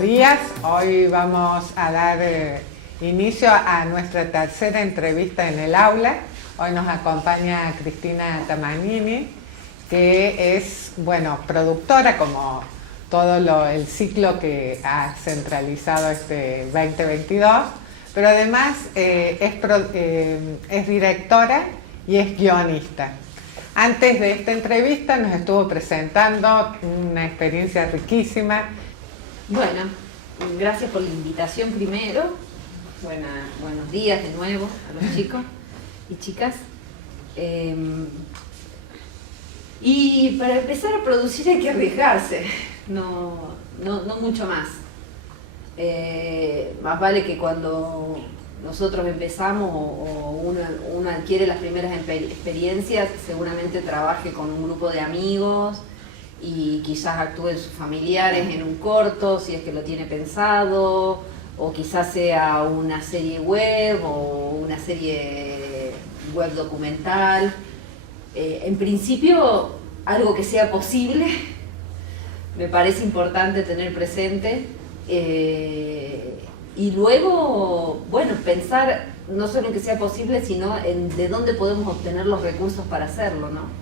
buenos días. Hoy vamos a dar inicio a nuestra tercera entrevista en el aula. Hoy nos acompaña Cristina Tamagnini, que es, productora como todo el ciclo que ha centralizado este 2022, pero además es directora y es guionista. Antes de esta entrevista nos estuvo presentando una experiencia riquísima. Bueno, gracias por la invitación primero. Buenos días de nuevo a los chicos y chicas. Y para empezar a producir hay que arriesgarse, no mucho más. Más vale que cuando nosotros empezamos o uno adquiere las primeras experiencias, seguramente trabaje con un grupo de amigos y quizás actúen sus familiares en un corto, si es que lo tiene pensado, o quizás sea una serie web o una serie web documental. En principio, algo que sea posible, me parece importante tener presente. Y luego, pensar no solo en que sea posible, sino en de dónde podemos obtener los recursos para hacerlo, ¿no?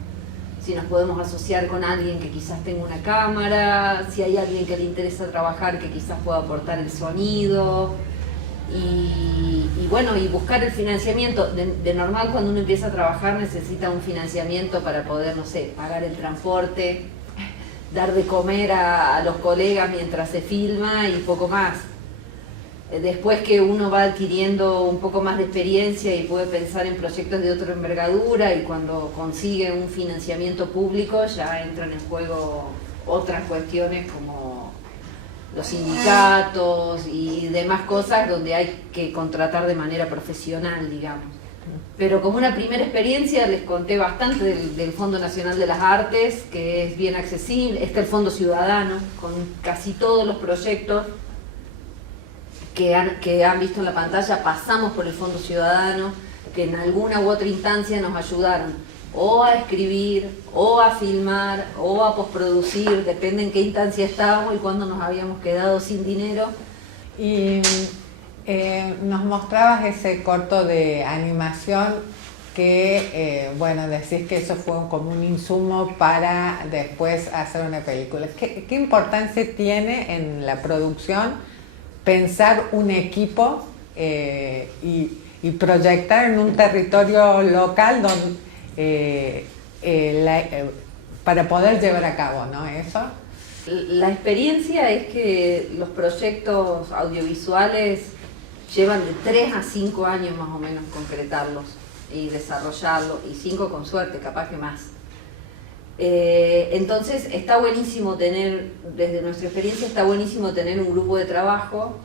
Si nos podemos asociar con alguien que quizás tenga una cámara, si hay alguien que le interesa trabajar que quizás pueda aportar el sonido, y buscar el financiamiento. De normal, cuando uno empieza a trabajar necesita un financiamiento para poder, pagar el transporte, dar de comer a los colegas mientras se filma y poco más. Después que uno va adquiriendo un poco más de experiencia y puede pensar en proyectos de otra envergadura, y cuando consigue un financiamiento público ya entran en juego otras cuestiones como los sindicatos y demás cosas donde hay que contratar de manera profesional, digamos. Pero como una primera experiencia les conté bastante del Fondo Nacional de las Artes, que es bien accesible. Está el Fondo Ciudadano, con casi todos los proyectos que han visto en la pantalla. Pasamos por el Fondo Ciudadano, que en alguna u otra instancia nos ayudaron o a escribir, o a filmar, o a postproducir, depende en qué instancia estábamos y cuándo nos habíamos quedado sin dinero. Y nos mostrabas ese corto de animación que, decís que eso fue como un insumo para después hacer una película. ¿Qué importancia tiene en la producción pensar un equipo y proyectar en un territorio local para poder llevar a cabo, ¿no? Eso. La experiencia es que los proyectos audiovisuales llevan de 3 a 5 años más o menos concretarlos y desarrollarlos, y 5 con suerte, capaz que más. Entonces está buenísimo tener, desde nuestra experiencia está buenísimo tener un grupo de trabajo,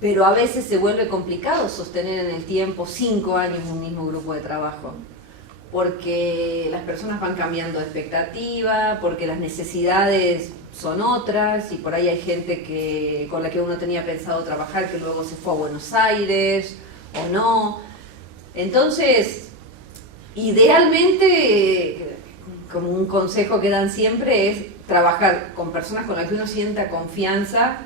pero a veces se vuelve complicado sostener en el tiempo 5 años un mismo grupo de trabajo, porque las personas van cambiando de expectativa, porque las necesidades son otras, y por ahí hay gente con la que uno tenía pensado trabajar que luego se fue a Buenos Aires o no. Entonces, idealmente, como un consejo que dan siempre, es trabajar con personas con las que uno sienta confianza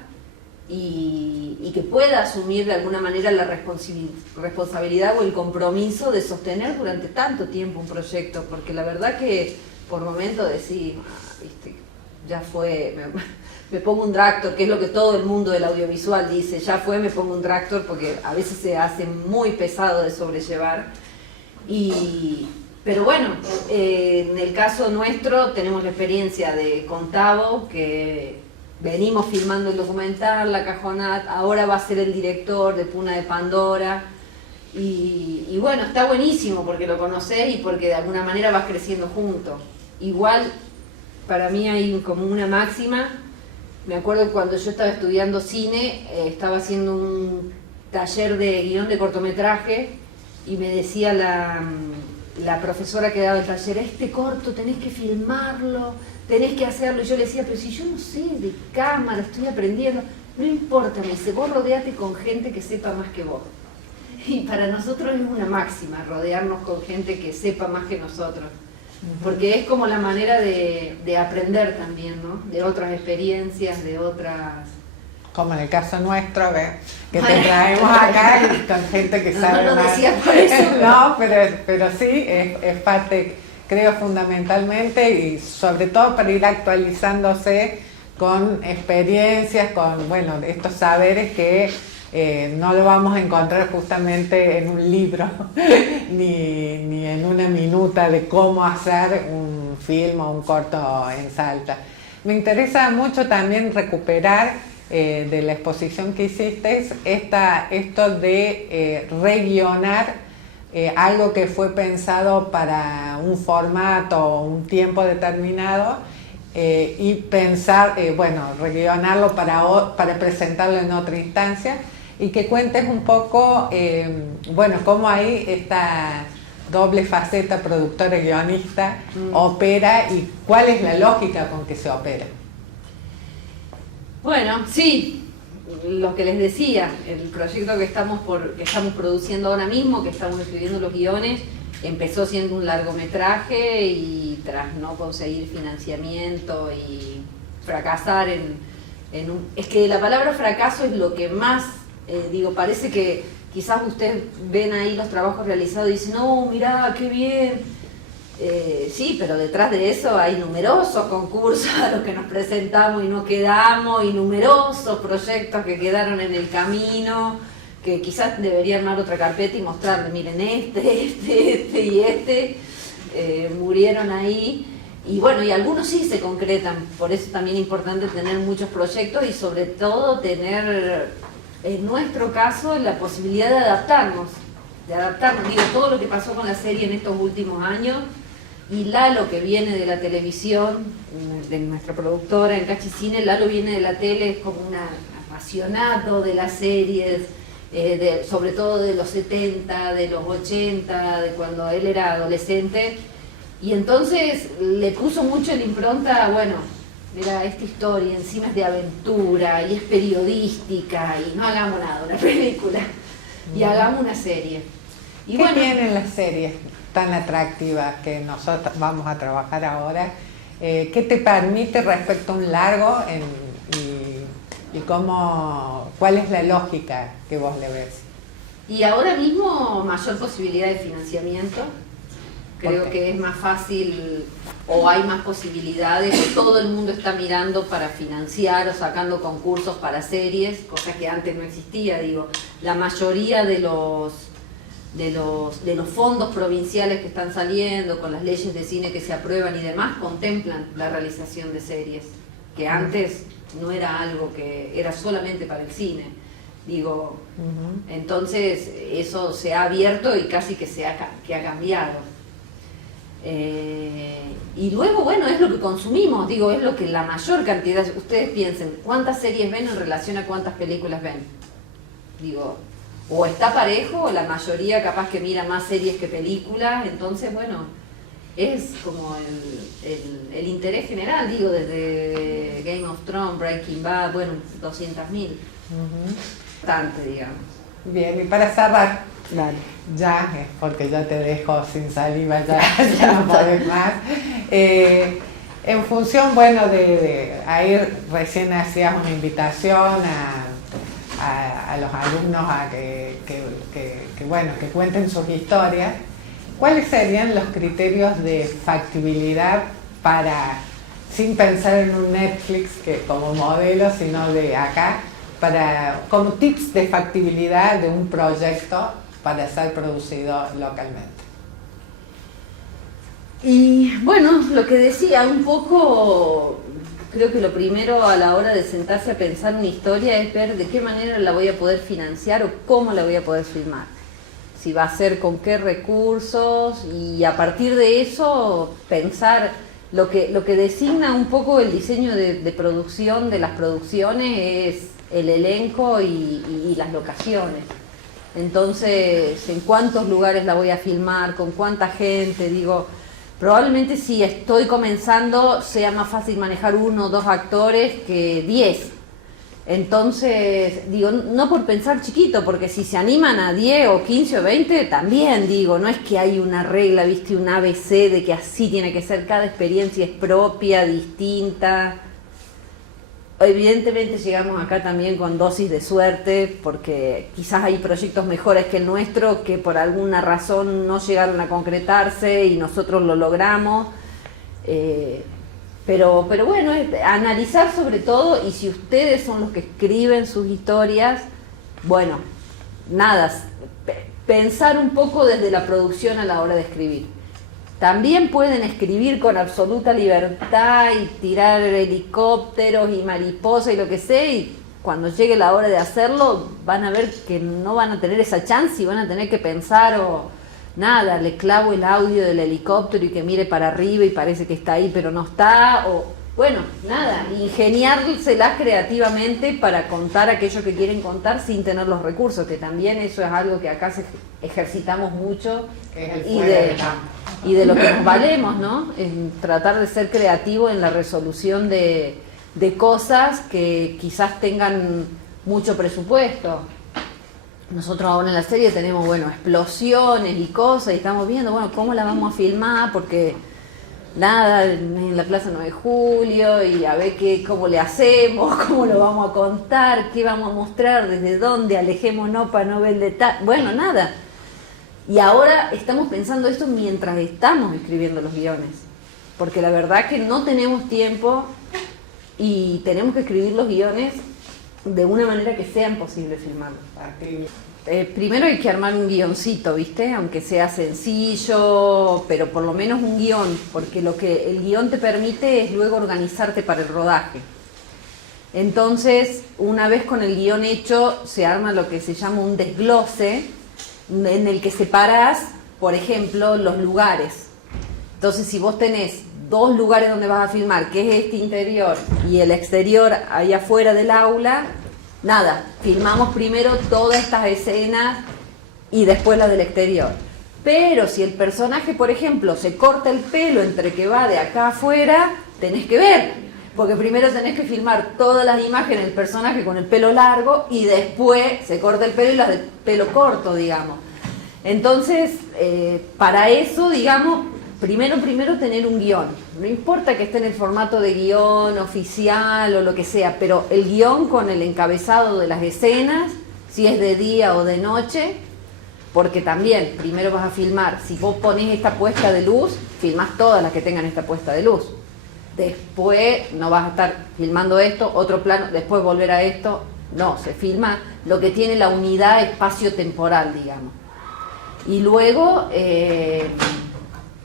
y que pueda asumir de alguna manera la responsabilidad o el compromiso de sostener durante tanto tiempo un proyecto, porque la verdad que por momentos decís, ya fue, me pongo un tractor, que es lo que todo el mundo del audiovisual dice, ya fue, me pongo un tractor, porque a veces se hace muy pesado de sobrellevar. Pero en el caso nuestro tenemos la experiencia con Tavo, que venimos filmando el documental, La Cajonat, ahora va a ser el director de Puna de Pandora, y está buenísimo porque lo conocés y porque de alguna manera vas creciendo juntos. Igual, para mí hay como una máxima. Me acuerdo que cuando yo estaba estudiando cine, estaba haciendo un taller de guión de cortometraje, y me decía la profesora que daba el taller, este corto tenés que filmarlo, tenés que hacerlo. Y yo le decía, pero si yo no sé de cámara, estoy aprendiendo. No importa, me dice, vos rodeate con gente que sepa más que vos. Y para nosotros es una máxima, rodearnos con gente que sepa más que nosotros. Porque es como la manera de aprender también, ¿no? De otras experiencias, de otras como en el caso nuestro, que te traemos acá y con gente que sabe no más. decía por eso. No, pero sí, es parte, creo, fundamentalmente, y sobre todo para ir actualizándose con experiencias, con, bueno, estos saberes que no lo vamos a encontrar justamente en un libro, ni en una minuta de cómo hacer un film o un corto en Salta. Me interesa mucho también recuperar de la exposición que hiciste esto de reguionar algo que fue pensado para un formato o un tiempo determinado y pensar, reguionarlo para presentarlo en otra instancia, y que cuentes un poco, cómo ahí esta doble faceta productora-guionista opera y cuál es la lógica con que se opera. Bueno, sí, lo que les decía, el proyecto que estamos produciendo ahora mismo, que estamos escribiendo los guiones, empezó siendo un largometraje y tras no conseguir financiamiento y fracasar es que la palabra fracaso es lo que más, parece que quizás ustedes ven ahí los trabajos realizados y dicen, no, mirá, qué bien. Sí, pero detrás de eso hay numerosos concursos a los que nos presentamos y no quedamos, y numerosos proyectos que quedaron en el camino, que quizás debería armar otra carpeta y mostrarle, miren, este murieron ahí. Y bueno, y algunos sí se concretan, por eso también es importante tener muchos proyectos y sobre todo tener, en nuestro caso, la posibilidad de adaptarnos. Digo, todo lo que pasó con la serie en estos últimos años, y Lalo, que viene de la televisión, de nuestra productora en Cachicine, Lalo viene de la tele, es como un apasionado de las series, sobre todo de los 70, de los 80, de cuando él era adolescente, y entonces le puso mucho la impronta, bueno, mira, esta historia encima es de aventura y es periodística, y no hagamos nada, una película, y hagamos una serie. Y ¿qué tienen las series tan atractivas que nosotros vamos a trabajar ahora? ¿Qué te permite respecto a un largo y cuál es la lógica que vos le ves? Y ahora mismo mayor posibilidad de financiamiento. Creo que es más fácil, o hay más posibilidades, o todo el mundo está mirando para financiar o sacando concursos para series, cosa que antes no existía. Digo, la mayoría de los fondos provinciales que están saliendo, con las leyes de cine que se aprueban y demás, contemplan la realización de series, que antes no era algo que era solamente para el cine. Digo, entonces eso se ha abierto y casi que ha cambiado. Y luego, bueno, es lo que consumimos, digo, es lo que la mayor cantidad, ustedes piensen, ¿cuántas series ven en relación a cuántas películas ven? Digo, o está parejo, o la mayoría capaz que mira más series que películas, entonces, bueno, es como el interés general, digo, desde Game of Thrones, Breaking Bad, bueno, 200.000, bastante, digamos. Bien, y para cerrar, Dale. ya, porque yo te dejo sin saliva, ya no podés más. En función, bueno, ahí recién hacías una invitación a los alumnos a que cuenten sus historias. ¿Cuáles serían los criterios de factibilidad sin pensar en un Netflix que como modelo, sino de acá, como tips de factibilidad de un proyecto para ser producido localmente? Y bueno, lo que decía, un poco, creo que lo primero a la hora de sentarse a pensar una historia es ver de qué manera la voy a poder financiar o cómo la voy a poder filmar. Si va a ser con qué recursos, y a partir de eso pensar lo que designa un poco el diseño de producción de las producciones es el elenco y las locaciones. Entonces, ¿en cuántos lugares la voy a filmar? ¿Con cuánta gente? Digo, probablemente si estoy comenzando sea más fácil manejar 1 o 2 actores que 10. Entonces, digo, no por pensar chiquito, porque si se animan a 10 o 15 o 20, también digo, no es que hay una regla, viste, un ABC de que así tiene que ser, cada experiencia es propia, distinta. Evidentemente llegamos acá también con dosis de suerte, porque quizás hay proyectos mejores que el nuestro que por alguna razón no llegaron a concretarse y nosotros lo logramos. Pero bueno, analizar sobre todo, y si ustedes son los que escriben sus historias, bueno, nada, pensar un poco desde la producción a la hora de escribir. También pueden escribir con absoluta libertad y tirar helicópteros y mariposas y lo que sea, y cuando llegue la hora de hacerlo van a ver que no van a tener esa chance y van a tener que pensar nada, le clavo el audio del helicóptero y que mire para arriba y parece que está ahí pero no está, o bueno, nada, ingeniárselas creativamente para contar aquello que quieren contar sin tener los recursos, que también eso es algo que acá ejercitamos mucho y de lo que nos valemos, ¿no? En tratar de ser creativo en la resolución de cosas que quizás tengan mucho presupuesto. Nosotros ahora en la serie tenemos, bueno, explosiones y cosas, y estamos viendo, bueno, cómo la vamos a filmar, porque nada, en la Plaza 9 de Julio, y a ver cómo le hacemos, cómo lo vamos a contar, qué vamos a mostrar, desde dónde, alejémonos para no ver detalle, bueno, nada. Y ahora estamos pensando esto mientras estamos escribiendo los guiones, porque la verdad que no tenemos tiempo y tenemos que escribir los guiones de una manera que sea imposible filmarlos. Primero hay que armar un guioncito, ¿viste? Aunque sea sencillo, pero por lo menos un guión, porque lo que el guión te permite es luego organizarte para el rodaje. Entonces, una vez con el guión hecho, se arma lo que se llama un desglose, en el que separás, por ejemplo, los lugares. Entonces, si vos tenés 2 lugares donde vas a filmar, que es este interior y el exterior ahí afuera del aula, nada, filmamos primero todas estas escenas y después la del exterior. Pero si el personaje, por ejemplo, se corta el pelo entre que va de acá afuera, tenés que ver, porque primero tenés que filmar todas las imágenes del personaje con el pelo largo y después se corta el pelo y las del pelo corto, digamos. Entonces, para eso, digamos, primero tener un guión. No importa que esté en el formato de guión oficial o lo que sea, pero el guión con el encabezado de las escenas, si es de día o de noche, porque también primero vas a filmar, si vos ponés esta puesta de luz, filmás todas las que tengan esta puesta de luz. Después no vas a estar filmando esto, otro plano, después volver a esto. No, se filma lo que tiene la unidad espacio-temporal, digamos. Y luego...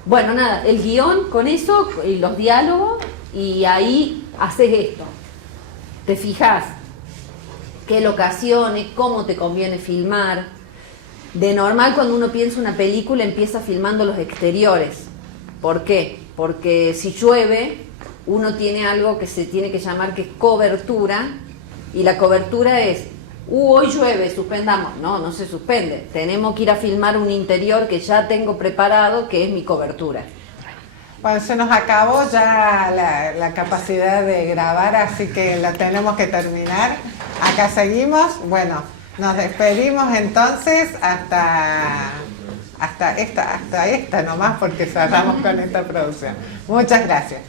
bueno, nada, el guión con eso, y los diálogos, y ahí haces esto. Te fijas qué locaciones, cómo te conviene filmar. De normal, cuando uno piensa una película, empieza filmando los exteriores. ¿Por qué? Porque si llueve, uno tiene algo que se tiene que llamar que es cobertura, y la cobertura es... hoy llueve, suspendamos. No se suspende. Tenemos que ir a filmar un interior que ya tengo preparado, que es mi cobertura. Bueno, se nos acabó ya la capacidad de grabar, así que la tenemos que terminar. Acá seguimos. Bueno, nos despedimos entonces hasta esta nomás, porque cerramos con esta producción. Muchas gracias.